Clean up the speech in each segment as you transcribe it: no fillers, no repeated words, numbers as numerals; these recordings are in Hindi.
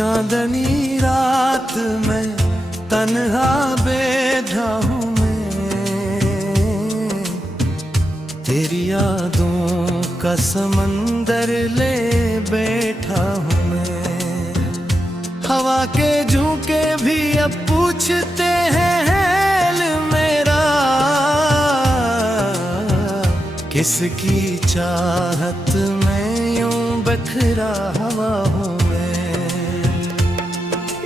चांदनी रात में तन्हा बैठा हूँ मैं, तेरी यादों का समंदर ले बैठा हूँ मैं। हवा के झोंके भी अब पूछते हैं हाल मेरा, किसकी चाहत में यूं बखरा हवा हूँ मैं।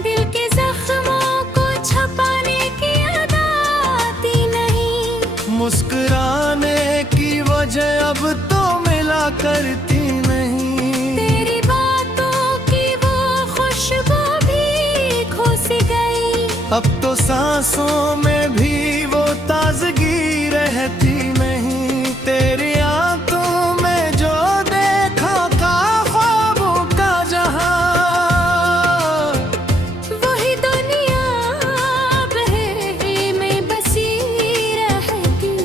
दिल के जख्मों को छुपाने की आदत आती नहीं, मुस्कुराने की वजह अब तो मिला करती नहीं। तेरी बातों की वो खुशबू भी खो सी गई, अब तो सांसों में भी वो ताजगी रहती नहीं। तेरी आंखों में जो देखा का ख्वाबों का जहां, वही दुनिया अब है में बसी रहती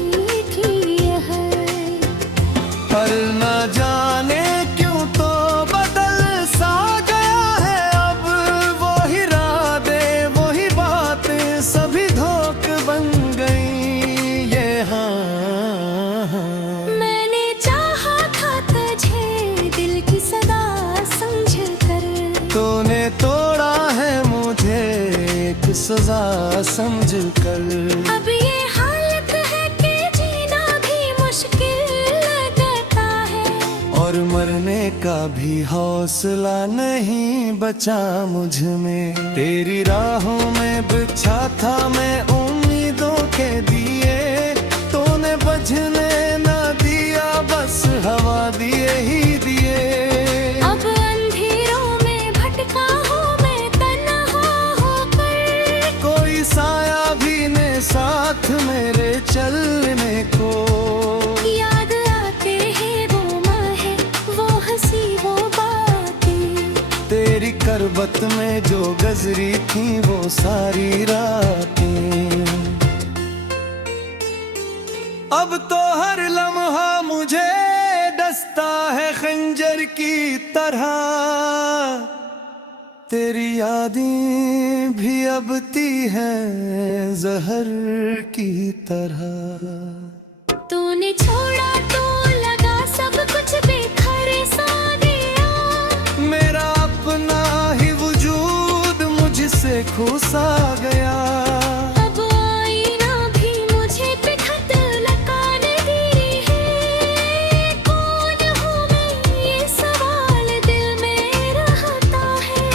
थी है। पर न जाने क्यों तो बदल सा गया है अब, वो ही रातें वो ही बातें सभी धोख बन गई। ये मैंने चाहा था तुझे दिल की सदा समझ कर, तूने तोड़ा है मुझे एक सजा समझ कर। अब ये हालत है कि जीना भी मुश्किल लगता है, और मरने का भी हौसला नहीं बचा मुझ में। तेरी राहों में बिछा था मैं उम्मीदों के दिए, तूने बजने न दिया बस हवा दिए ही दिए। अब अंधेरों में भटका हूँ मैं तन्हा होकर, कोई साया भी ने साथ मेरे चलने को, याद आते हैं वो माहे वो हंसी वो बातें, तेरी करबत में जो गुजरी थी वो सारी रातें। अब तो हर लम्हा मुझे डसता है खंजर की तरह, तेरी यादें भी अबती हैं जहर की तरह। तूने छोड़ा तो लगा सब कुछ बेखर सा दिया, मेरा अपना ही वजूद मुझसे खुसा गया। अब आईना भी मुझे पे खत लकाने दी है, कौन हूँ मैं ये सवाल दिल में रहता है।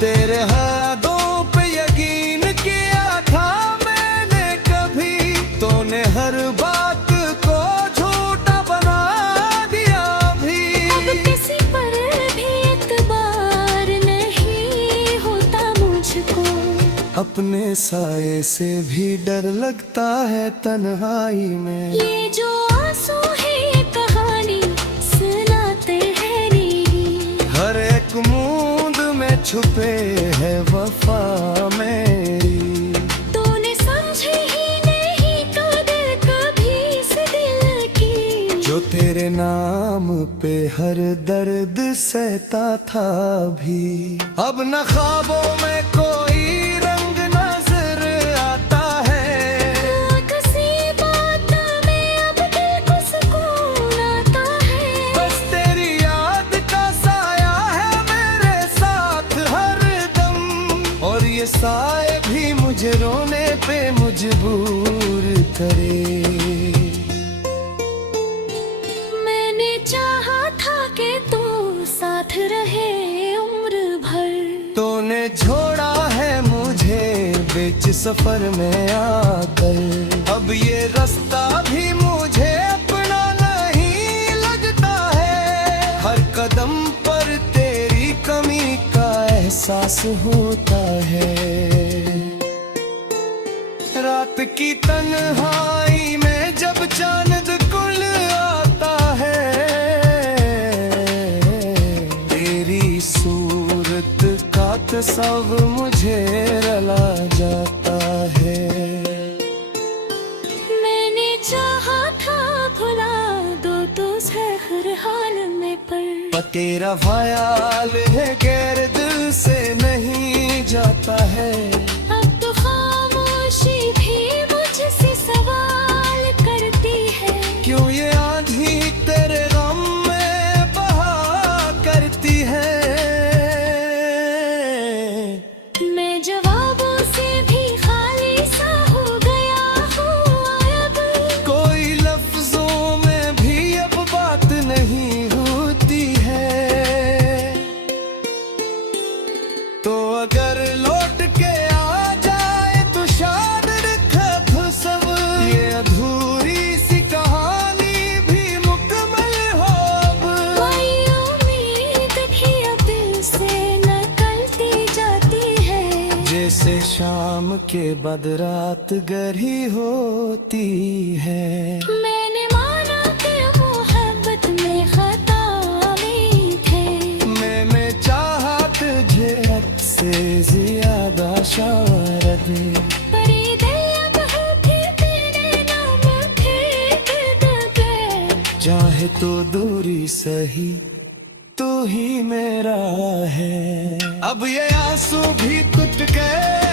तेरे हाथों पे यकीन किया था मैंने कभी, तूने हर बात को झूठा बना दिया भी। अब किसी पर भी एतबार नहीं होता मुझको, अपने साये से भी डर लगता है तन्हाई में। ये जो आंसू है ये कहानी सुनाते हैं नहीं, हर एक मूंद में छुपे है वफा मेरी। तूने समझी ही नहीं तो दिल कभी इस दिल की, जो तेरे नाम पे हर दर्द सहता था भी। अब न ख्वाबों में कोई रंग नजर आता है, किसी बात में अब दिल को सुकून आता है। बस तेरी याद का साया है मेरे साथ हर दम, और ये साए भी मुझे रोने पे मजबूर करे। मैंने चाहा था कि तू साथ रहे उम्र भर, तूने छोड़ा है मुझे बीच सफर में आकर। अब ये रास्ता भी मुझे अपना नहीं लगता है, हर कदम पर तेरी कमी का एहसास होता है। रात की तन्हाई में जब चांद कुल आता है, तेरी सूरत का तस्वीर मुझे रला जाता है। तेरा ख्याल है गैर दिल से नहीं जाता है। अब तो खामोशी भी मुझसे सवाल करती है, क्यों ये आंधी तेरे गम में बहा करती है। मैं जवाबों से भी खाली सा हो गया हूँ अब। कोई लफ्जों में भी अब बात नहीं होती है। तो अगर लौट के आ जाए तो शायद खप सब ये अधूरी सी कहानी भी मुकम्मल हो अब। कोई उम्मीद भी अब दिल से निकलती जाती है, जैसे शाम के बाद रात गहरी होती है। मैंने माना कि मोहब्बत में खता भी थे। मैंने चाहा तुझे हद से ज्यादा शायद, पर ये दिल अब है फिर तेरे नाम फिर दबे। चाहे तो दूरी सही तू ही मेरा है। अब ये आंसू भी टूट गए